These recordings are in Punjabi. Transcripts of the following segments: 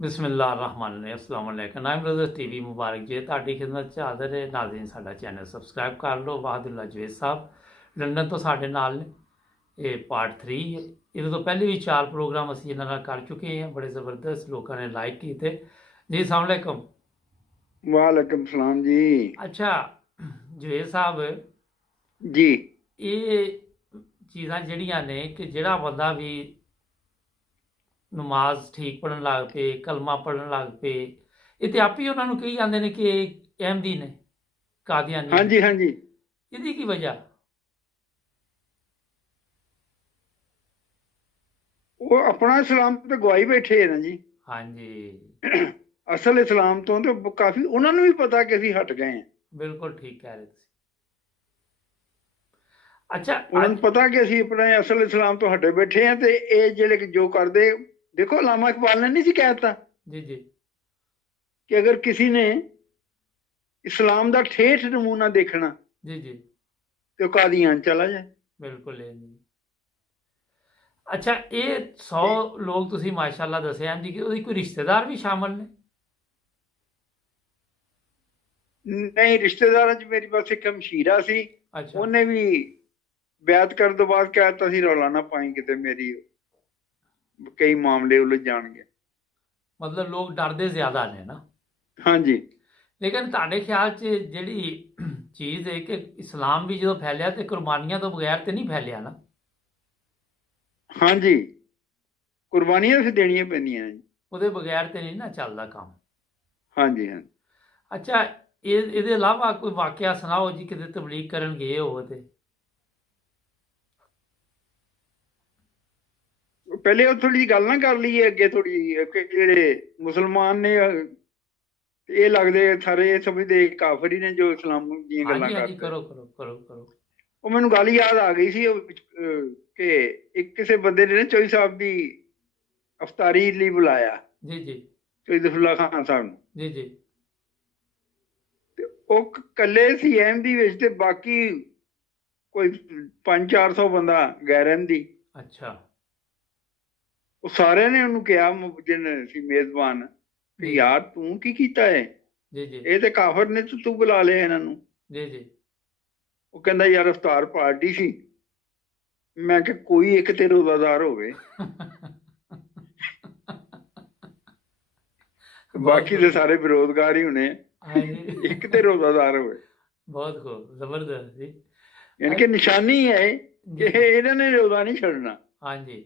ਬਿਸਮਿਲ੍ਲਾਹਿਰਰਹਿਮਾਨਿਰਰਹੀਮ अस्सलाम वालेकुम नाइम ब्रदर्स टीवी मुबारक जी ਤੁਹਾਡੀ ਖidmat 'ਚ ਹਾਜ਼ਰ ਹੈ ਨਾਜ਼ਰੀਨ। ਸਾਡਾ ਚੈਨਲ ਸਬਸਕ੍ਰਾਈਬ ਕਰ ਲਓ। ਵਾਹਿਦੁੱਲਾ ਜਵੇਦ ਸਾਹਿਬ ਲੰਡਨ ਤੋਂ ਸਾਡੇ ਨਾਲ ਨੇ। ਇਹ ਪਾਰਟ 3 ਹੈ। ਇਹਦੇ ਤੋਂ ਪਹਿਲੇ ਵੀ 4 ਪ੍ਰੋਗਰਾਮ ਅਸੀਂ ਇਹਨਾਂ ਨਾਲ ਕਰ ਚੁੱਕੇ ਹਾਂ। ਬੜੇ ਜ਼ਬਰਦਸਤ ਲੋਕਾਂ ਨੇ ਲਾਈਕ ਕੀਤੇ ਜੀ। अस्सलाम वालेकुम। वालेकुम सलाम जी। ਅੱਛਾ ਜਵੇਦ ਸਾਹਿਬ जी ਇਹ ਚੀਜ਼ਾਂ ਜਿਹੜੀਆਂ ਨੇ ਕਿ ਜਿਹੜਾ ਬੰਦਾ ਵੀ ਨਮਾਜ਼ ਠੀਕ ਪੜ੍ਹਨ ਲੱਗ ਪਏ, ਕਲਮਾ ਪੜ੍ਹਨ ਲੱਗ ਪਏ, ਇਹ ਤੇ ਆਪੇ ਉਹਨਾਂ ਨੂੰ ਕਹੀ ਜਾਂਦੇ ਨੇ ਕਿ ਇਹ ਅਹਿਮਦੀ ਨੇ, ਕਾਦੀਆਨੀ हाँ ਨੇ। जी हाँ जी। ਇਹਦੀ ਕੀ ਵਜ੍ਹਾ? वो अपना इस्लाम तो गवाई बैठे है ना जी। ਹਾਂਜੀ असल इस्लाम तो काफी उन्होंने भी पता कि ਅਸੀਂ हट गए हैं। ਬਿਲਕੁਲ ਠੀਕ ਕਹਿ ਰਹੇ ਤੁਸੀਂ। ਅੱਛਾ उन्होंने पता कि ਅਸੀਂ अपने असल इस्लाम तो हटे बैठे हैं। ते ये ਜਿਹੜੇ जो करते देखो अल्लामा इकबाल ने नहीं सी कहता जी जी कि अगर किसी ने इस्लाम ਦਾ ठेठ नमूना देखना जी जी तो कादियान चला जाए। ਬਿਲਕੁਲ ਇਹ ਜੀ। ਅੱਛਾ ਇਹ 100 ਲੋਕ ਤੁਸੀਂ ਮਾਸ਼ਾਅੱਲਾ ਦੱਸਿਆ ਜੀ ਕਿ ਉਹਦੀ ਕੋਈ ਰਿਸ਼ਤੇਦਾਰ ਵੀ ਸ਼ਾਮਲ ਨੇ? नहीं रिश्तेदारों च मेरी बस एक हमशीरा सी। ਅੱਛਾ ਉਹਨੇ ਵੀ ਬਿਆਤ ਕਰਨ ਤੋਂ ਬਾਅਦ ਕਹਿਤਾ ਸੀ ਰੌਲਾ ਨਾ ਪਾਈ ਕਿਤੇ ਮੇਰੀ ਕਈ ਮਾਮਲੇ ਉਲਝ ਜਾਣਗੇ। ਮਤਲਬ ਲੋਕ ਡਰਦੇ ਜ਼ਿਆਦਾ ਨੇ ਨਾ। ਹਾਂਜੀ ਲੇਕਿਨ ਤੁਹਾਡੇ ਖਿਆਲ 'ਚ ਜਿਹੜੀ ਚੀਜ਼ ਹੈ ਕਿ ਇਸਲਾਮ ਵੀ ਜਦੋਂ ਫੈਲਿਆ ਤੇ ਕੁਰਬਾਨੀਆਂ ਤੋਂ ਬਗੈਰ ਤੇ ਨਹੀਂ ਫੈਲਿਆ ਨਾ। ਹਾਂਜੀ ਕੁਰਬਾਨੀਆਂ ਫਿਰ ਦੇਣੀਆਂ ਪੈਂਦੀਆਂ ਜੀ। ਉਹਦੇ ਬਗੈਰ ਤੇ ਨਹੀਂ ਨਾ ਚੱਲਦਾ ਕੰਮ। ਹਾਂਜੀ ਹਾਂ। ਅੱਛਾ ਇਹਦੇ ਇਲਾਵਾ ਕੋਈ ਵਾਕਿਆ ਸੁਣਾਓ ਜੀ ਕਿਤੇ ਤਬਲੀਗ ਕਰਨ ਗਏ ਹੋ ਤੇ। ਪਹਿਲੇ ਉਹ ਥੋੜੀ ਜਿਹੀ ਗੱਲ ਨਾ ਕਰ ਲਈਏ ਅੱਗੇ ਥੋੜੀ ਕਿ ਜਿਹੜੇ ਮੁਸਲਮਾਨ ਨੇ ਇਹ ਲੱਗਦੇ ਸਾਰੇ ਇਹ ਸਮਝਦੇ ਕਾਫਰ ਹੀ ਨੇ ਜੋ ਇਸਲਾਮ ਦੀਆਂ ਗੱਲਾਂ ਹਾਂਜੀ ਹਾਂਜੀ ਕਰਦੇ। ਕਰੋ ਕਰੋ ਕਰੋ ਕਰੋ। ਉਹ ਮੈਨੂੰ ਗੱਲ ਯਾਦ ਆ ਗਈ ਸੀ ਕਿ ਇੱਕ ਕਿਸੇ ਬੰਦੇ ਨੇ ਨਾ ਚੌਧਰੀ ਸਾਹਿਬ ਦੀ ਅਫਤਾਰੀ ਲਈ ਬੁਲਾਇਆ, ਜੀ ਜੀ ਚੌਧਰੀ ਜ਼ਫਰੁੱਲਾ ਖਾਨ ਸਾਹਿਬ ਨੂੰ। ਜੀ ਜੀ ਤੇ ਉਹ ਇਕੱਲੇ ਸੀ ਅਹਿਮਦੀ ਵਿੱਚ ਤੇ ਬਾਕੀ ਕੋਈ 500-400 ਬੰਦਾ ਗੈਰ ਅਹਿਮਦੀ। ਅੱਛਾ ਉਹ ਸਾਰਿਆਂ ਨੇ ਉਹਨੂੰ ਕਿਹਾ ਜਿਹਨੇ ਸੀ ਮੇਜ਼ਬਾਨ ਕਿ ਜੀ ਯਾਰ ਤੂੰ ਕੀ ਕੀਤਾ ਹੈ, ਜੀ ਜੀ ਇਹ ਤੇ ਕਾਫਰ ਨੇ, ਤੂੰ ਬੁਲਾ ਲਿਆ ਇਹਨਾਂ ਨੂੰ। ਜੀ ਜੀ ਉਹ ਕਹਿੰਦਾ ਯਾਰ ਅਫਤਾਰ ਪਾਰਟੀ ਸੀ। ਮੈਂ ਕਿਹਾ ਕੋਈ ਇੱਕ ਤੇ ਰੋਜ਼ਾਦਾਰ ਹੋਵੇ, ਬਾਕੀ ਦੇ ਸਾਰੇ ਬੇਰੋਜ਼ਗਾਰ ਹੀ ਹੋਣੇ, ਹਾਂਜੀ ਇੱਕ ਤੇ ਰੋਜ਼ਾਦਾਰ ਹੋਵੇ। ਬਹੁਤ ਖੂਬ ਜ਼ਬਰਦਸਤ ਜੀ। ਯਾਨੀ ਕਿ ਨਿਸ਼ਾਨੀ ਹੈ ਕਿ ਇਹਨਾਂ ਨੇ ਰੋਜ਼ਾ ਨਹੀਂ ਛੱਡਣਾ। ਹਾਂਜੀ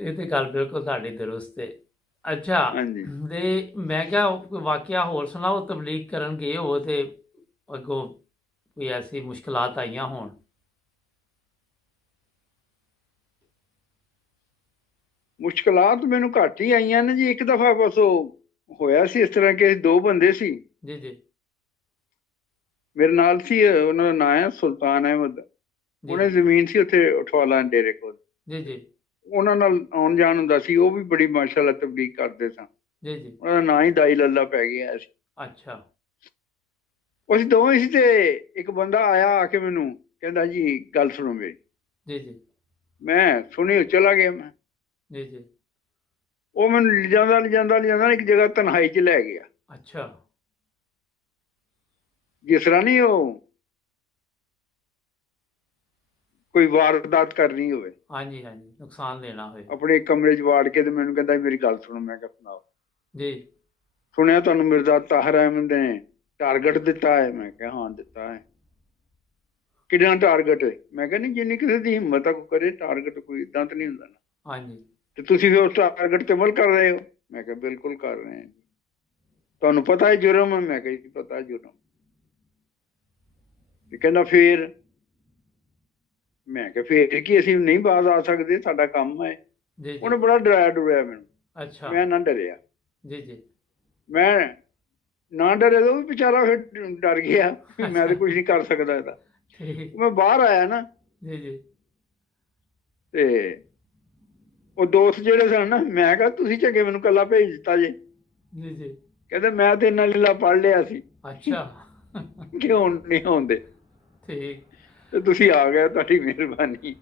ਇਹ ਤੇ ਗੱਲ ਬਿਲਕੁਲ ਤੁਹਾਡੀ ਦਰੁਸਤ ਹੈ। ਅੱਛਾ ਹਾਂਜੀ ਤੇ ਮੈਂ ਕਿਹਾ ਕੋਈ ਵਾਕਿਆ ਹੋਰ ਸੁਣਾਓ ਤਬਲੀਗ ਕਰਨ ਗਏ ਹੋ ਤੇ ਅੱਗੋਂ ਕੋਈ ਐਸੀ ਮੁਸ਼ਕਲਾਤ ਆਈਆਂ ਹੋਣ। ਮੁਸ਼ਕਲਾਤ ਮੈਨੂੰ ਘੱਟ ਹੀ ਆਈਆਂ ਨੇ ਜੀ। ਇੱਕ ਦਫਾ ਬਸ ਉਹ ਹੋਇਆ ਸੀ ਇਸ ਤਰ੍ਹਾਂ ਕਿ 2 ਬੰਦੇ ਸੀ ਜੀ ਜੀ ਮੇਰੇ ਨਾਲ ਸੀ। ਉਹਨਾਂ ਦਾ ਨਾਂ ਹੈ ਸੁਲਤਾਨ ਅਹਿਮਦ। ਜੀ ਉਹਨੇ ਜ਼ਮੀਨ ਸੀ ਉੱਥੇ ਉਠਵਾਲਾ ਡੇਰੇ ਕੋਲ। ਜੀ ਜੀ ਉਹਨਾਂ ਨਾਲ ਆਉਣ ਜਾਣ ਹੁੰਦਾ ਸੀ। ਉਹ ਵੀ ਬੜੀ ਮਾਸ਼ਾਅੱਲਾ ਤਬਲੀਗ ਕਰਦੇ ਸਨ। ਜੀ ਜੀ ਉਹਨਾਂ ਦਾ ਨਾਂ ਹੀ ਦਾਈ ਲੱਲਾ ਪੈ ਗਿਆ ਸੀ। ਅੱਛਾ ਅਸੀਂ ਦੋਵੇਂ ਸੀ ਤੇ ਇੱਕ ਬੰਦਾ ਆਇਆ ਆ ਕੇ ਮੈਨੂੰ ਕਹਿੰਦਾ ਜੀ ਗੱਲ ਸੁਣੋ ਮੇਰੀ। ਜੀ ਜੀ ਮੈਂ ਸੁਣੀ, ਚਲਾ ਗਿਆ ਮੈਂ। ਜੀ ਜੀ ਉਹ ਮੈਨੂੰ ਲਿਜਾਂਦਾ ਇੱਕ ਜਗ੍ਹਾ ਤਨਹਾਈ 'ਚ ਲੈ ਗਿਆ। ਅੱਛਾ ਜਿਸ ਤਰ੍ਹਾਂ ਨਹੀਂ ਉਹ ਕੋਈ ਵਾਰਦਾਤ ਕਰਨੀ ਹੋਵੇ, ਹਾਂਜੀ ਹਾਂਜੀ ਨੁਕਸਾਨ ਦੇਣਾ ਹੋਏ। ਆਪਣੇ ਕਮਰੇ 'ਚ ਵਾੜ ਕੇ ਤੇ ਮੈਨੂੰ ਕਹਿੰਦਾ ਮੇਰੀ ਗੱਲ ਸੁਣੋ। ਮੈਂ ਕਿਹਾ ਸੁਣਾਓ। ਜੀ ਸੁਣਿਆ ਤੁਹਾਨੂੰ ਮਿਰਜ਼ਾ ਤਾਹਿਰ ਅਹਿਮਦ ਨੇ ਟਾਰਗੇਟ ਦਿੱਤਾ ਹੈ। ਮੈਂ ਕਿਹਾ ਹਾਂ ਦਿੱਤਾ ਹੈ। ਕਿੰਨਾ ਟਾਰਗੇਟ? ਮੈਂ ਕਿਹਾ ਨਹੀਂ ਜਿੰਨੀ ਕਿਸੇ ਦੀ ਹਿੰਮਤ ਆ ਕੋਈ ਕਰੇ ਟਾਰਗੇਟ, ਕੋਈ ਇਦਾਂ ਤਾਂ ਨਹੀਂ ਹੁੰਦਾ ਨਾ। ਹਾਂਜੀ ਤੇ ਤੁਸੀਂ ਵੀ ਉਸ ਟਾਰਗੇਟ ਤੇ ਅਮਲ ਕਰ ਰਹੇ ਹੋ? ਮੈਂ ਕਿਹਾ ਬਿਲਕੁਲ ਕਰ ਰਹੇ ਹਾਂ। ਤੁਹਾਨੂੰ ਪਤਾ ਹੈ ਜੁਰਮ ਹੈ? ਮੈਂ ਕਿਹਾ ਜੀ ਪਤਾ ਜੁਰਮ। ਤੇ ਕਹਿੰਦਾ ਫੇਰ? ਮੈਂ ਕਿਹਾ ਫੇਰ ਕੀ, ਅਸੀਂ ਨਹੀਂ ਬਾਜ਼ ਆ ਸਕਦੇ, ਸਾਡਾ ਕੰਮ ਹੈ। ਜੀ ਜੀ ਉਹਨੇ ਬੜਾ ਡਰਾਇਆ ਡੁਰਾਇਆ ਮੈਨੂੰ। ਅੱਛਾ ਮੈਂ ਨਾ ਡਰਿਆ। ਜੀ ਜੀ ਮੈਂ ਨਾ ਡਰਿਆ ਤਾਂ ਉਹ ਵੀ ਵਿਚਾਰਾ ਫਿਰ ਡਰ ਗਿਆ ਵੀ ਮੈਂ ਤਾਂ ਕੁਝ ਨਹੀਂ ਕਰ ਸਕਦਾ ਇਹਦਾ। ਠੀਕ ਮੈਂ ਬਾਹਰ ਆਇਆ ਨਾ ਜੀ ਜੀ ਤੇ ਉਹ ਦੋਸਤ ਜਿਹੜੇ ਸਨ ਨਾ, ਮੈਂ ਕਿਹਾ ਤੁਸੀਂ ਚੰਗੇ ਮੈਨੂੰ ਕੱਲਾ ਭੇਜ ਦਿੱਤਾ ਜੇ। ਜੀ ਜੀ ਕਹਿੰਦੇ ਮੈਂ ਤੇ ਇਹਨਾਂ ਲੀਲਾ ਪੜ੍ਹ ਲਿਆ ਸੀ ਅੱਛਾ ਕਿ ਹੁਣ ਨਹੀਂ ਆਉਂਦੇ ਠੀਕ। ਤੇ ਤੁਸੀਂ ਆ ਗਏ, ਤੁਹਾਡੀ ਮਿਹਰਬਾਨੀ।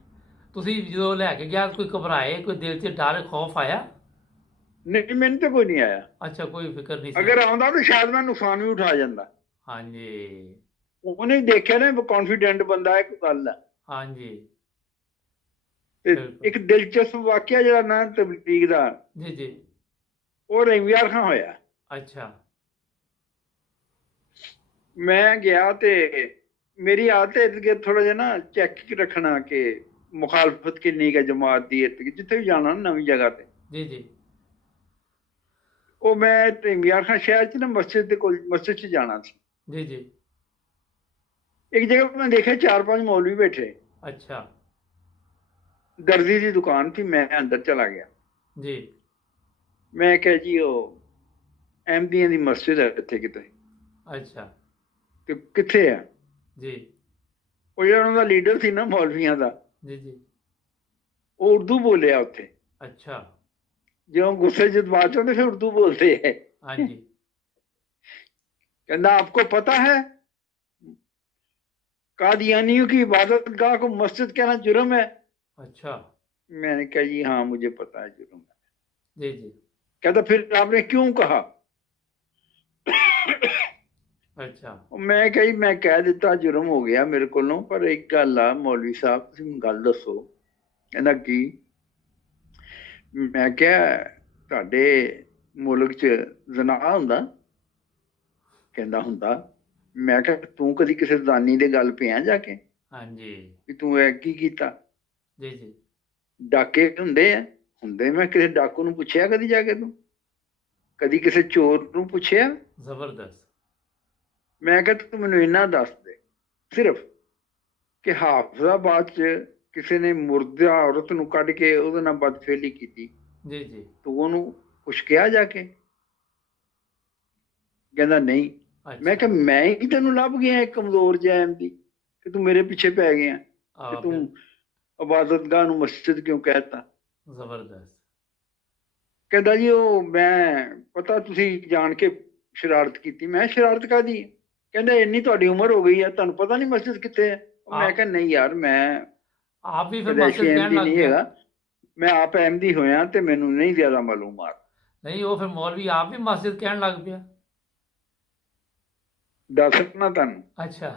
ਤੁਸੀਂ ਜਦੋਂ ਲੈ ਕੇ ਗਿਆ ਕੋਈ ਘਬਰਾਏ, ਕੋਈ ਦਿਲ 'ਚ ਡਰ ਖੌਫ ਆਇਆ? ਨਹੀਂ, ਮੈਨੂੰ ਤਾਂ ਕੋਈ ਨਹੀਂ ਆਇਆ। ਅੱਛਾ, ਕੋਈ ਫਿਕਰ ਨਹੀਂ ਸੀ ਅਗਰ ਆਈ। ਆਉਂਦਾ ਤਾਂ ਸ਼ਾਇਦ ਮੈਂ ਨੁਕਸਾਨ ਵੀ ਉਠਾ ਜਾਂਦਾ। ਹਾਂਜੀ, ਉਹਨੇ ਦੇਖਿਆ ਨਾ ਕੌਨਫੀਡੈਂਟ ਬੰਦਾ ਇੱਕ ਗੱਲ ਹੈ। ਹਾਂਜੀ, ਤੇ ਬਿਲਕੁਲ। ਇੱਕ ਦਿਲਚਸਪ ਵਾਕਿਆ ਜਿਹੜਾ ਨਾ ਤਬਲੀਗ ਦਾ, ਜੀ, ਜੀ। ਉਹ ਰੈਵਿਆਰ ਖਾਂ ਹੋਇਆ। ਅੱਛਾ, ਮੈਂ ਗਿਆ ਤੇ ਮੇਰੀ ਆਦਤ ਹੈ ਕਿ ਥੋੜਾ ਜਿਹਾ ਨਾ ਚੈੱਕ ਰੱਖਣਾ ਕਿ ਮੁਖਾਲਫਤ ਕਿੰਨੀ ਹੈ ਜਮਾਤ ਦੀ, ਜਿੱਥੇ ਵੀ ਜਾਣਾ ਨਾ ਨਵੀਂ ਜਗ੍ਹਾ ਤੇ। ਜੀ, ਜੀ। ਉਹ ਮੈਂ ਰੈਵਿਆਰ ਖਾਂ ਸ਼ਹਿਰ ਚ ਨਾ ਮਸਜਿਦ ਦੇ ਕੋਲ, ਮਸਜਿਦ ਚ ਜਾਣਾ ਸੀ। ਜੀ, ਜੀ। ਇੱਕ ਜਗ੍ਹਾ ਮੈਂ ਦੇਖਿਆ 4-5 ਮੌਲਵੀ ਬੈਠੇ। ਅੱਛਾ, ਦਰਜੀ ਦੀ ਦੁਕਾਨ ਸੀ। ਮੈਂ ਅੰਦਰ ਚਲਾ ਗਿਆ। ਜੀ। ਮੈਂ ਕਿਹਾ ਜੀ ਉਹ ਅਹਿਮਦੀਆਂ ਦੀ ਮਸਜਿਦ ਹੈ ਇੱਥੇ ਕਿਤੇ, ਅੱਛਾ, ਤੇ ਕਿੱਥੇ ਆ? ਜੀ, ਉਹ ਜਿਹੜਾ ਉਹਨਾਂ ਦਾ ਲੀਡਰ ਸੀ ਨਾ ਮੌਲਵੀਆਂ ਦਾ, ਜੀ, ਜੀ। ਉਹ ਉਰਦੂ ਬੋਲਿਆ ਉੱਥੇ। ਅੱਛਾ, ਜਦੋਂ ਗੁੱਸੇ ਜਜ਼ਬਾਤ ਚ ਹੁੰਦੇ ਫਿਰ उर्दू बोलते हैं। ਹਾਂਜੀ, कहना आपको पता है कादियानियों की इबादत गाह को मस्जिद कहना जुर्म है? अच्छा, मैंने कहा जी हाँ मुझे पता है जुर्म है। जी, जी। कहता फिर आपने क्यों कहा? अच्छा, मैं कही मैं कह दिता जुर्म हो गया मेरे को, पर एक गल आ मौलवी साहब तुसीं गल दसो। कहना की? मैं क्या ਤੁਹਾਡੇ ਮੁਲਕ ਚ ਜ਼ਨਾ ਹੁੰਦਾ? ਕਹਿੰਦਾ ਹੁੰਦਾ। ਮੈਂ ਕਿਹਾ ਤੂੰ ਕਦੀ ਕਿਸੇ ਜ਼ਾਨੀ ਦੇ ਗੱਲ ਪਿਆ ਜਾ ਕੇ ਹਾਂਜੀ, ਵੀ ਤੂੰ ਇਹ ਕੀ ਕੀਤਾ? ਜੀ, ਜੀ। ਡਾਕੇ ਹੁੰਦੇ ਆ, ਹੁੰਦੇ। ਮੈਂ ਕਿਸੇ ਡਾਕੂ ਨੂੰ ਪੁੱਛਿਆ ਕਦੀ ਜਾ ਕੇ? ਤੂੰ ਕਦੀ ਕਿਸੇ ਚੋਰ ਨੂੰ ਪੁੱਛਿਆ? ਜ਼ਬਰਦਸਤ। ਮੈਂ ਕਿਹਾ ਤੂੰ ਮੈਨੂੰ ਇੰਨਾ ਦੱਸ ਦੇ ਸਿਰਫ ਕਿ ਹਾਫਜ਼ਾਬਾਦ ਚ ਕਿਸੇ ਨੇ ਮੁਰਦਾ ਔਰਤ ਨੂੰ ਕੱਢ ਕੇ ਉਹਦੇ ਨਾਲ ਬਦਫੇਲੀ ਕੀਤੀ, ਜੀ, ਜੀ। ਤੂੰ ਉਹਨੂੰ ਕੁਛ ਕਿਹਾ ਜਾ ਕੇ? ਕਹਿੰਦਾ ਨਹੀਂ। ਮੈਂ ਅੱਛਾ, ਕਿਹਾ ਮੈਂ ਹੀ ਤੈਨੂੰ ਲੱਭ ਗਿਆ ਇੱਕ ਕਮਜ਼ੋਰ ਜਿਹਾ ਅਹਿਮਦੀ ਕਿ ਤੂੰ ਮੇਰੇ ਪਿੱਛੇ ਪੈ ਗਿਆ ਕਿ ਤੂੰ ਇਬਾਦਤਗਾਹ ਨੂੰ ਮਸਜਿਦ ਕਿਉਂ ਕਹਿਤਾ? ਜ਼ਬਰਦਸਤ। ਕਹਿੰਦਾ ਜੀ ਉਹ ਮੈਂ ਪਤਾ ਤੁਸੀਂ ਜਾਣ ਕੇ ਸ਼ਰਾਰਤ ਕੀਤੀ। ਮੈਂ ਸ਼ਰਾਰਤ ਕਾਹਦੀ? ਕਹਿੰਦਾ ਇੰਨੀ ਤੁਹਾਡੀ ਉਮਰ ਹੋ ਗਈ ਹੈ, ਤੁਹਾਨੂੰ ਪਤਾ ਨਹੀਂ ਮਸਜਿਦ ਕਿੱਥੇ ਹੈ? ਮੈਂ ਕਿਹਾ ਨਹੀਂ ਯਾਰ, ਮੈਂ ਆਪ ਵੀ ਫਿਰ ਵਿਦੇਸ਼ੀ ਮਸਜਿਦ ਕਹਿਣ ਅਹਿਮਦੀ ਲੱਗ ਨਹੀਂ ਪਿਆ? ਹੈਗਾ, ਮੈਂ ਆਪ ਅਹਿਮਦੀ ਹੋਇਆ ਤੇ ਮੈਨੂੰ ਨਹੀਂ ਜ਼ਿਆਦਾ ਮਾਲੂਮਾਤ। ਨਹੀਂ, ਉਹ ਫਿਰ ਮੌਲਵੀ ਆਪ ਵੀ ਮਸਜਿਦ ਕਹਿਣ ਲੱਗ ਪਿਆ? ਦੱਸ ਸਕਣਾ ਤੁਹਾਨੂੰ। ਅੱਛਾ,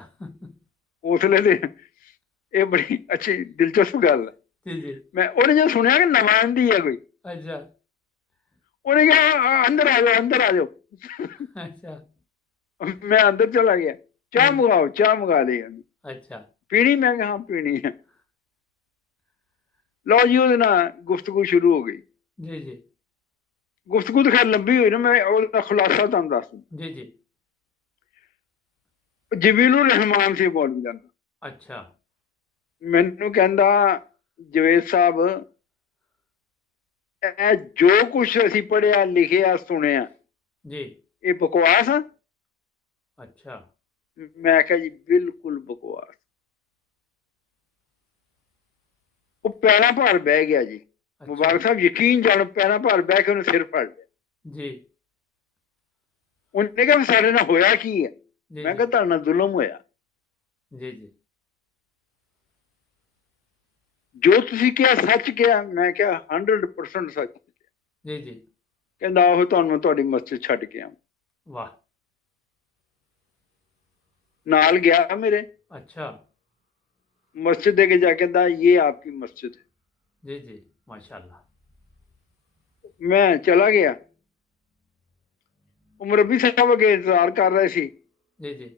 ਉਸ ਵੇਲੇ ਤੇ ਇਹ ਬੜੀ ਅੱਛੀ ਦਿਲਚਸਪ ਗੱਲ ਹੈ। ਜੀ, ਜੀ। ਮੈਂ ਉਹਨੇ ਜਦੋਂ ਸੁਣਿਆ ਕਿ ਨਵਾਂ ਅਹਿਮਦੀ ਹੈ ਕੋਈ, ਅੱਛਾ, ਉਹਨੇ ਕਿਹਾ ਅੰਦਰ ਆ ਜਾਓ, ਅੰਦਰ ਆ ਜਾਓ। ਅੱਛਾ, ਮੈਂ ਅੰਦਰ ਚਲਾ ਗਿਆ। ਚਾਹ ਮੰਗਾਓ, ਚਾਹ ਮੰਗਾ ਲਈ। ਅੱਛਾ, ਪੀਣੀ? ਮੈਂ ਕਿਹਾ ਹਾਂ ਪੀਣੀ ਹੈ। ਲਓ ਜੀ, ਉਹਦੇ ਨਾਲ ਗੁਫ਼ਤਗੂ ਸ਼ੁਰੂ ਹੋ ਗਈ। ਜੀ, ਜੀ। ਗੁਫ਼ਤਗੂ ਤਾਂ ਖੈਰ ਲੰਬੀ ਹੋਈ ਨਾ, ਮੈਂ ਉਹਦਾ ਖੁਲਾਸਾ ਤੁਹਾਨੂੰ ਦੱਸ ਦਿੰਦਾ। ਜੀ, ਜੀ। ਜਮੀਲੁਰ ਰਹਿਮਾਨ ਸੀ ਮੌਲਵੀ ਦਾ। ਅੱਛਾ, ਮੈਨੂੰ ਕਹਿੰਦਾ ਜਵੇਦ ਸਾਹਿਬ ਇਹ ਜੋ ਕੁਛ ਅਸੀਂ ਪੜ੍ਹਿਆ ਲਿਖਿਆ ਸੁਣਿਆ ਜੀ। ਇਹ ਬਕਵਾਸ ਆ? ਅੱਛਾ, ਮੈਂ ਕਿਹਾ ਜੀ ਬਿਲਕੁਲ ਬਕਵਾਸ। ਉਹ ਪੈਰਾਂ ਭਾਰ ਬਹਿ ਗਿਆ ਜੀ। ਮੁਬਾਰਕ ਸਾਹਿਬ ਯਕੀਨ ਜਾਣ, ਪੈਰਾਂ ਭਾਰ ਬਹਿ ਕੇ ਉਹਨੇ ਸਿਰ ਫੜ ਲਿਆ ਜੀ। ਉਹਨੇ ਕਿਹਾ ਸਾਡੇ ਨਾਲ ਹੋਇਆ ਕੀ ਹੈ? ਜੀ, ਮੈਂ ਕਿਹਾ ਤੁਹਾਡੇ ਨਾਲ ਜ਼ੁਲਮ ਹੋਇਆ। ਜੀ, ਜੀ। ਜੋ ਤੁਸੀਂ ਕਿਹਾ ਸੱਚ ਕਿਹਾ? ਮੈਂ ਕਿਹਾ 100% ਸੱਚ ਕਿਹਾ। ਜੀ, ਜੀ। ਕਹਿੰਦਾ ਉਹ ਤੁਹਾਨੂੰ ਮੈਂ ਤੁਹਾਡੀ ਮਸਜਿਦ ਛੱਡ ਕੇ ਆਵਾਂ। ਵਾਹ। ਨਾਲ ਗਿਆ ਮੇਰੇ, अच्छा, मस्जिद देके जा कहता ये आपकी मस्जिद है। जी, जी, माशाल्लाह। मैं चला गया। वो मुरब्बी साहब के इंतजार कर रहे सी। जी, जी।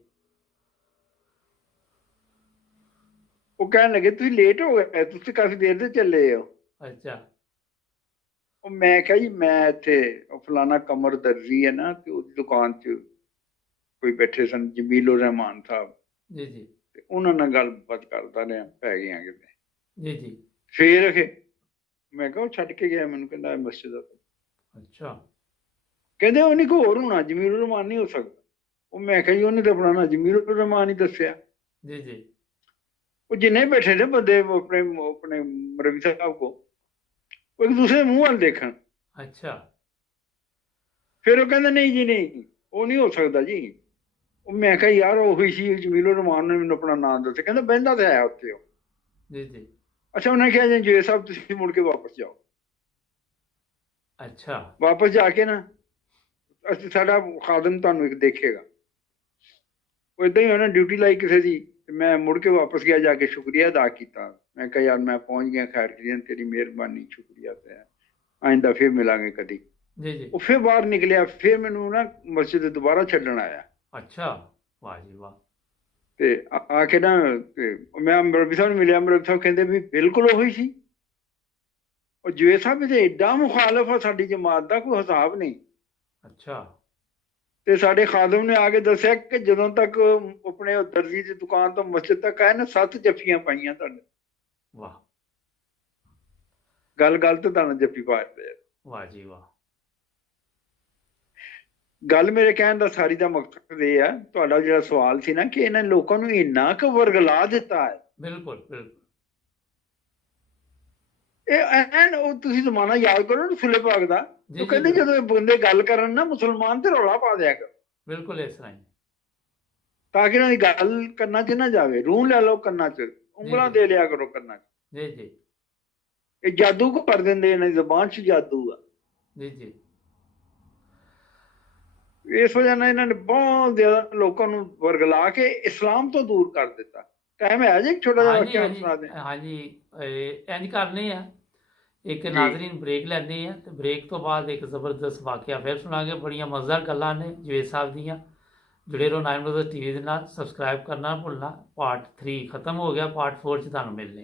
वो कहने लगे तुम लेट हो गए, तुम काफी देर से चले हो। अच्छा, ਉਹ ਮੈਂ ਕਿਹਾ ਜੀ ਮੈਂ ਇੱਥੇ ਫਲਾਣਾ ਕਮਰ ਦਰਜੀ ਹੈ ਨਾ, ਤੇ ਉਹਦੀ ਦੁਕਾਨ 'ਚ ਕੋਈ ਬੈਠੇ ਸਨ ਜਮੀਲੁਰ ਰਹਿਮਾਨ ਸਾਹਿਬ, जी, जी। ਤੇ ਉਹਨਾਂ ਨਾਲ ਗੱਲਬਾਤ ਕਰਦਾ ਰਿਹਾ, ਪੈ ਗਿਆ ਕਿਤੇ। जी, जी। ਫੇਰ ਮੈਂ ਕਿਹਾ ਉਹ ਛੱਡ ਕੇ ਗਿਆ ਮੈਨੂੰ, ਕਹਿੰਦਾ ਮਸਜਿਦ ਦਾ। अच्छा, ਕਹਿੰਦੇ ਉਹ ਨਹੀਂ ਕੋਈ ਹੋਰ ਹੋਣਾ, ਜਮੀਲੁਰ ਰਹਿਮਾਨ ਨਹੀਂ ਹੋ ਸਕਦਾ। ਉਹ ਮੈਂ ਕਿਹਾ ਜੀ ਉਹਨੇ ਤਾਂ ਆਪਣਾ ਨਾਂ ਜਮੀਲੁਰ ਰਹਿਮਾਨ ਹੀ ਦੱਸਿਆ। जी, जी। ਉਹ ਜਿੰਨੇ ਬੈਠੇ ਨੇ ਬੰਦੇ ਆਪਣੇ ਮਰਵੀ ਸਾਹਿਬ ਕੋ, ਉਹ ਇੱਕ ਦੂਸਰੇ ਮੂੰਹ ਵੱਲ ਦੇਖਣ। अच्छा, ਫਿਰ ਉਹ ਕਹਿੰਦਾ ਨਹੀਂ ਜੀ ਨਹੀਂ, ਉਹ ਨਹੀਂ ਹੋ ਸਕਦਾ ਜੀ। ਉਹ ਮੈਂ ਕਿਹਾ ਯਾਰ ਉਹੀ ਸੀ ਜਮੀਲੁਰ ਰਹਿਮਾਨ ਨੇ ਮੈਨੂੰ ਆਪਣਾ ਨਾਮ ਦੱਸਿਆ। ਕਹਿੰਦਾ ਬਹਿੰਦਾ ਤਾਂ ਹੈ ਉੱਥੇ ਉਹ। जी, जी। ਅੱਛਾ, ਉਹਨੇ ਕਿਹਾ ਜੀ ਸਾਹਿਬ ਤੁਸੀਂ ਮੁੜ ਕੇ ਵਾਪਸ ਜਾਓ। ਅੱਛਾ। ਵਾਪਸ ਜਾ ਕੇ ਨਾ ਅਸੀਂ ਸਾਡਾ ਖਾਦਮ ਤੁਹਾਨੂੰ ਇੱਕ ਦੇਖੇਗਾ। ਉਹ ਏਦਾਂ ਹੀ ਉਹਨੇ ਡਿਊਟੀ ਲਾਈ ਕਿਸੇ ਦੀ, ਤੇ ਮੈਂ ਮੁੜ ਕੇ ਵਾਪਸ ਗਿਆ, ਜਾ ਕੇ ਸ਼ੁਕਰੀਆ ਅਦਾ ਕੀਤਾ। ਮੈਂ ਕਿਹਾ ਯਾਰ ਮੈਂ ਪਹੁੰਚ ਗਿਆ ਖੈਰ ਖਰੀਅਨ, ਤੇਰੀ ਮਿਹਰਬਾਨੀ, ਸ਼ੁਕਰੀਆ ਤੇ ਆਇੰਦਾ ਫਿਰ ਮਿਲਾਂਗੇ ਕਦੀ। ਜੀ ਜੀ। ਉਹ ਫਿਰ ਬਾਹਰ ਨਿਕਲਿਆ, ਫਿਰ ਮੈਨੂੰ ਨਾ ਮਸਜਿਦ ਦੁਬਾਰਾ ਛੱਡਣ ਆਇਆ। ਅੱਛਾ। ਵਾਹ ਜੀ ਵਾਹ। ਤੇ ਆ ਕੇ ਨਾ ਤੇ ਮੈਂ ਮੌਲਵੀ ਸਾਹਿਬ ਨੂੰ ਮਿਲਿਆ। ਮੌਲਵੀ ਸਾਹਿਬ ਕਹਿੰਦੇ ਵੀ ਬਿਲਕੁਲ ਉਹੀ ਸੀ। ਉਹ ਜੁਏ ਸਾਹਿਬ ਤੇ ਏਡਾ ਮੁਖਾਲਫ ਆ ਸਾਡੀ ਜਮਾਤ ਦਾ, ਕੋਈ ਹਿਸਾਬ ਨਹੀਂ। ਅੱਛਾ। ਤੇ ਸਾਡੇ ਖਾਦਮ ਨੇ ਆ ਕੇ ਦੱਸਿਆ ਕਿ ਜਦੋਂ ਤੱਕ ਆਪਣੇ ਉਹ ਦਰਜੀ ਦੀ ਦੁਕਾਨ ਤੋਂ ਮਸਜਿਦ ਤੱਕ ਆਏ ਨਾ, 7 ਜੱਫੀਆਂ ਪਾਈਆਂ ਤੁਹਾਡੇ। ਵਾਹ। ਗੱਲ ਤੇ ਤੁਹਾਨੂੰ ਜੱਫੀ ਪਾ ਦਿੱਤੇ ਆ। ਵਾਹ ਜੀ ਵਾਹ। ਗੱਲ ਮੇਰੇ ਕਹਿਣ ਦਾ ਸਾਰੀ ਦਾ ਮਕਸਦ ਇਹ ਆ, ਤੁਹਾਡਾ ਜਿਹੜਾ ਸਵਾਲ ਸੀ ਨਾ ਕਿ ਇਹਨਾਂ ਲੋਕਾਂ ਨੂੰ ਇੰਨਾ ਕੁ ਵਰਗਲਾ ਦਿੱਤਾ ਹੈ। ਬਿਲਕੁਲ ਬਿਲਕੁਲ। ਉਹ ਤੁਸੀਂ ਜ਼ਮਾਨਾ ਯਾਦ ਕਰੋ ਨਾ ਸੁਲੇ ਪਾਕ ਦਾ। ਜੀ ਉਹ ਕਹਿੰਦੇ ਜੀ। ਜਦੋਂ ਇਹ ਬੰਦੇ ਗੱਲ ਕਰਨ ਨਾ ਮੁਸਲਮਾਨ, ਤੇ ਰੌਲਾ ਪਾ ਦਿਆ ਕਰੋ ਬਿਲਕੁਲ ਇਸ ਤਰ੍ਹਾਂ ਹੀ। ਤਾਂ ਕਿ ਇਹਨਾਂ ਦੀ ਗੱਲ ਕੰਨਾਂ 'ਚ ਨਾ ਜਾਵੇ। ਰੂਹ ਲੈ ਲਓ ਕੰਨਾਂ 'ਚ, ਉਂਗਲਾਂ ਜੀ। ਦੇ ਲਿਆ ਕਰੋ ਕੰਨਾਂ 'ਚ। ਜੀ ਜੀ। ਇਹ ਜਾਦੂ ਕਰ ਦਿੰਦੇ, ਇਹਨਾਂ ਦੀ ਜ਼ਬਾਨ 'ਚ ਜਾਦੂ ਆ। ਜੀ ਜੀ। ਇਸ ਵਜ੍ਹਾ ਨਾਲ ਇਹਨਾਂ ਨੇ ਬਹੁਤ ਜ਼ਿਆਦਾ ਲੋਕਾਂ ਨੂੰ ਵਰਗਲਾ ਕੇ ਇਸਲਾਮ ਤੋਂ ਦੂਰ ਕਰ ਦਿੱਤਾ। ਟਾਈਮ ਹੈ ਜੀ ਇੱਕ ਛੋਟਾ ਜਿਹਾ ਹਾਂਜੀ ਵਾਕਿਆ ਹਾਂਜੀ ਸੁਣਾ ਦੇ। ਹਾਂਜੀ। ਇੰਝ ਕਰਨੇ ਆ, ਇੱਕ ਜੀ। ਨਾਜ਼ਰੀਨ ਬ੍ਰੇਕ ਲੈਂਦੇ ਆ, ਤੇ ਬ੍ਰੇਕ ਤੋਂ ਬਾਅਦ ਇੱਕ ਜ਼ਬਰਦਸਤ ਵਾਕਿਆ ਫਿਰ ਸੁਣਾਂਗੇ। ਬੜੀਆਂ ਮਜ਼ੇਦਾਰ ਗੱਲਾਂ ਨੇ ਜਵੇਦ ਸਾਹਿਬ ਦੀਆਂ। ਜੁੜੇ ਰਹੋ 9 ਟੀਵੀ ਦੇ ਨਾਲ। ਸਬਸਕ੍ਰਾਈਬ ਕਰਨਾ ਨਾ ਭੁੱਲਣਾ। ਪਾਰਟ 3 ਖਤਮ ਹੋ ਗਿਆ, ਪਾਰਟ 4 'ਚ ਤੁਹਾਨੂੰ ਮਿਲਨੇ ਆ।